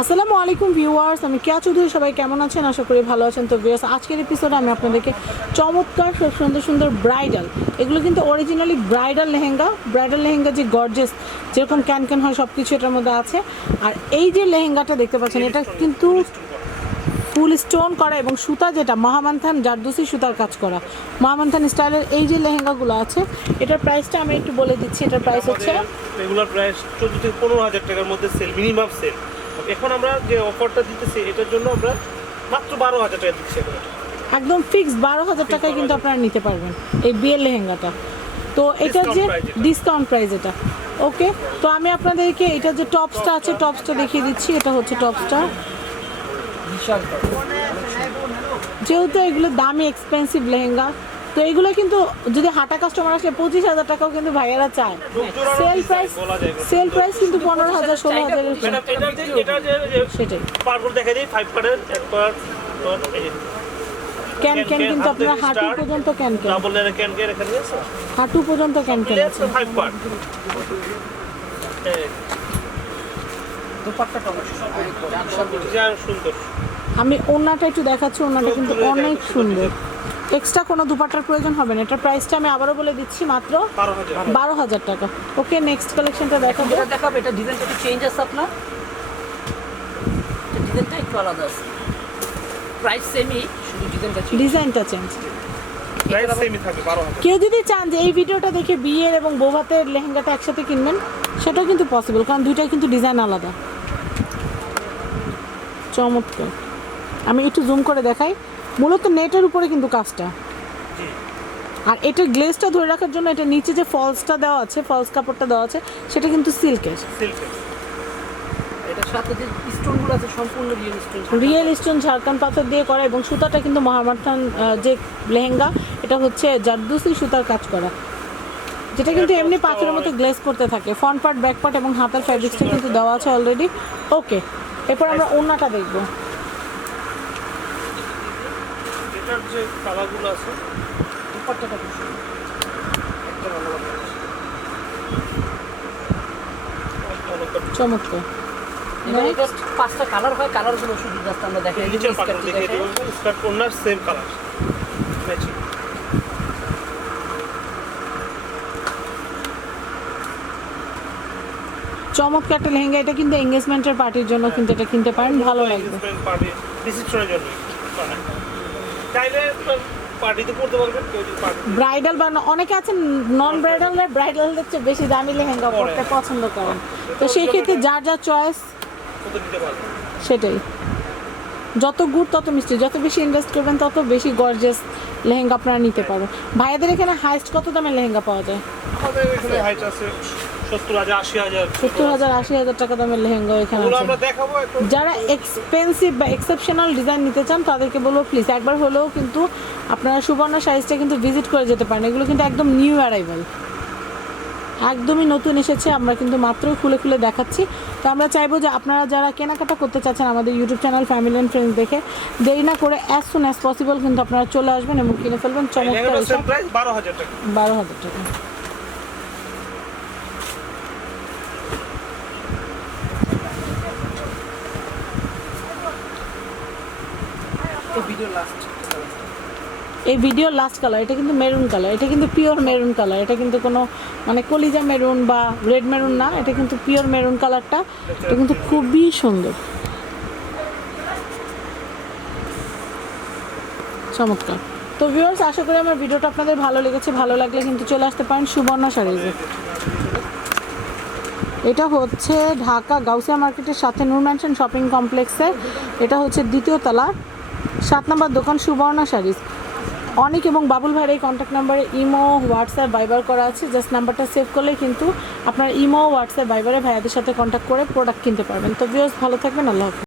আসসালামু আলাইকুম ভিউয়ার্স, আমি কেয়া চৌধুরী। সবাই কেমন আছেন? আশা করি ভালো আছেন। তো ভিউয়ার্স, আজকের এপিসোডে আমি আপনাদেরকে চমৎকার সব সুন্দর সুন্দর ব্রাইডাল, এগুলো কিন্তু অরিজিনালি ব্রাইডাল লেহেঙ্গা যে গর্জেস যেরকম ক্যান হয় সব কিছু এটার মধ্যে আছে। আর এই যে লেহেঙ্গাটা দেখতে পাচ্ছেন, এটা কিন্তু ফুল স্টোন করা এবং সুতা যেটা মহামান্থান জারদোসি সুতার কাজ করা মহামান্থান স্টাইলের এই যে লেহেঙ্গাগুলো আছে, এটার প্রাইসটা আমি একটু বলে দিচ্ছি। এটার প্রাইস হচ্ছে রেগুলার প্রাইস 14 থেকে 15,000 টাকার মধ্যে সেল, মিনিমাম সেল। এখন আমরা যে অফারটা দিতেছি এটার জন্য আমরা মাত্র 12,000 টাকা দিচ্ছি। একদম ফিক্স 12,000 টাকায় কিন্তু আপনারা নিতে পারবেন এই বিয়ের লেহেঙ্গাটা। তো এটা যে ডিসকাউন্ট প্রাইস এটা। ওকে, তো আমি আপনাদেরকে এটা যে টপসটা আছে টপসটা দেখিয়ে দিচ্ছি। এটা হচ্ছে টপসটা। যেহেতু এগুলো দামি এক্সপেন্সিভ লেহেঙ্গা, তো এগুলো কিন্তু যদি হাঁটা কাস্টমার আসলে 25,000 টাকাও কিন্তু ভাইয়ারা চায়। সেল প্রাইস কিন্তু 15,000 16,000 সেটাই। পারবল দেখা যায় 5 পারের একবার ক্যান কিন্তু আপনারা হাঁটু পর্যন্ত ক্যান ডাবল এর ক্যান এখানে আছে, হাঁটু পর্যন্ত ক্যান আছে 5 পার। দুপাট্টাটা সুন্দর। আমি ওড়নাটা একটু দেখাচ্ছি। ওড়নাটা কিন্তু অনেক সুন্দর। এক্সট্রা কোনো দুপাট্টার প্রয়োজন হবে না। এটার প্রাইসটা আমি আবারও বলে দিচ্ছি, মাত্র 12,000 টাকা। ওকে, নেক্সট কালেকশনটা দেখাবো। এটা ডিজাইনটা একটু চেঞ্জ আছে আপনার, ডিজাইনটা একটু আলাদা আছে। প্রাইস সেমই, শুধু ডিজাইনটা চেঞ্জ। প্রাইস সেমই থাকবে 12,000। কেউ যদি চান যে এই ভিডিওটা দেখে বিয়ের এবং বৌভাতের লেহেঙ্গাটা একসাথে কিনবেন, সেটাও কিন্তু পসিবল, কারণ দুইটাই কিন্তু ডিজাইন আলাদা। চমৎকার। আমি একটু জুম করে দেখাই। মূলত নেটের উপরে কিন্তু কাজটা, আর এটার গ্লেজটা ধরে রাখার জন্য এটা নিচে যে ফলসটা দেওয়া আছে, ফলস কাপড়টা দেওয়া আছে, সেটা কিন্তু সিল্কের। এটার সাথে যে স্টোনগুলো আছে সম্পূর্ণ রিয়েল স্টোন ঝাড়খান্ড পাথর দিয়ে করা, এবং সুতাটা কিন্তু মহামান্থান যে লেহেঙ্গা, এটা হচ্ছে জারদোসি সুতার কাজ করা, যেটা কিন্তু এমনি পাথরের মতো গ্লেজ করতে থাকে। ফ্রন্ট পার্ট, ব্যাক পার্ট এবং হাতার ফ্যাব্রিক্সটা কিন্তু দেওয়া আছে অলরেডি। ওকে, এরপর আমরা ওড়নাটা দেখব। এটার যে কালারগুলো আছে, দুপাট্টাটা খুব সুন্দর, একটা ভালো চমৎকার। এটা 5টা কালার হয়, কালারগুলো শুধু জাস্ট আমরা দেখাই দিই। নিচের পাটটা দেখিয়ে দেব। স্কার্ট ওড়নার সেম কালার ম্যাচিং। চমৎকার একটা লেহেঙ্গা। এটা কিন্তু এঙ্গেজমেন্টের পার্টির জন্য কিন্তু এটা কিনতে পারেন, ভালো লাগবে। এনগেজমেন্ট পার্টি, রিসেপশনের জন্য চাইলে পার্টিতে পড়তে পারবেন। কেউ যদি পার্টি ব্রাইডাল বা অনেকে আছেন নন ব্রাইডালদের চেয়ে বেশি দামি লেহেঙ্গা পরতে পছন্দ করেন, তো সেই ক্ষেত্রে যার যা চয়েস কত নিতে পারবেন। সেটাই। যত গুড় তত মিষ্টি, যত বেশি ইনভেস্ট করবেন তত বেশি গর্জিয়াস লেহেঙ্গা আপনারা নিতে পারবেন। ভাইয়াদের এখানে হাইস্ট কত দামের লেহেঙ্গা পাওয়া যায়? আমাদের এখানে হাইট আছে 70,000 80,000 70,000 80,000 টাকা দামের লেহেঙ্গা এখানে ওগুলো আছে। আমরা দেখাবো এখন। যারা এক্সপেন্সিভ বা এক্সেপশনাল ডিজাইন নিতে চান তাদেরকে বলবো প্লিজ একবার হলেও কিন্তু আপনারা সুবর্ণ শাড়িজটা কিন্তু ভিজিট করে যেতে পারেন। এগুলো কিন্তু একদম নিউ অ্যারাইভাল, একদমই নতুন এসেছে। আমরা কিন্তু মাত্রই খুলে দেখাচ্ছি। তো আমরা চাইবো যে আপনারা যারা কেনাকাটা করতে চাচ্ছেন আমাদের YouTube channel family and friends দেখে, দেরি না করে অ্যাজ সুন অ্যাজ পসিবল কিন্তু আপনারা চলে আসবেন এবং কিনে ফেলবেন। চমৎকার সেম প্রাইস 12,000 টাকা। 12,000 টাকা। এই ভিডিওর লাস্ট কালার, এটা কিন্তু মেরুন কালার। এটা কিন্তু পিওর মেরুন কালার। এটা কিন্তু কোনো মানে কলিজা মেরুন বা রেড মেরুন না, এটা কিন্তু পিওর মেরুন কালারটা। এটা কিন্তু খুবই সুন্দর, চমৎকার। তো ভিউয়ার্স, আশা করি আমার ভিডিওটা আপনাদের ভালো লেগেছে। ভালো লাগলে কিন্তু চলে আসতে পারেন সুবর্ণ শাড়িজে। এটা হচ্ছে ঢাকা গাউসিয়া মার্কেটের সাথে নূর ম্যানশন শপিং কমপ্লেক্সে। এটা হচ্ছে 2য় তলা 7 নম্বর দোকান, সুবর্ণ শাড়িজ। অনেক এবং বাবুল ভাইয়ের এই কন্ট্যাক্ট নাম্বারে ইমো, হোয়াটসঅ্যাপ, ভাইবার করা আছে। জাস্ট নাম্বারটা সেভ করলেই কিন্তু আপনার ইমো, হোয়াটসঅ্যাপ, ভাইবারে ভাইয়াদের সাথে কন্ট্যাক্ট করে প্রোডাক্ট কিনতে পারবেন। তো ভিউয়ার্স, ভালো থাকবেন। আল্লাহ হাফেজ।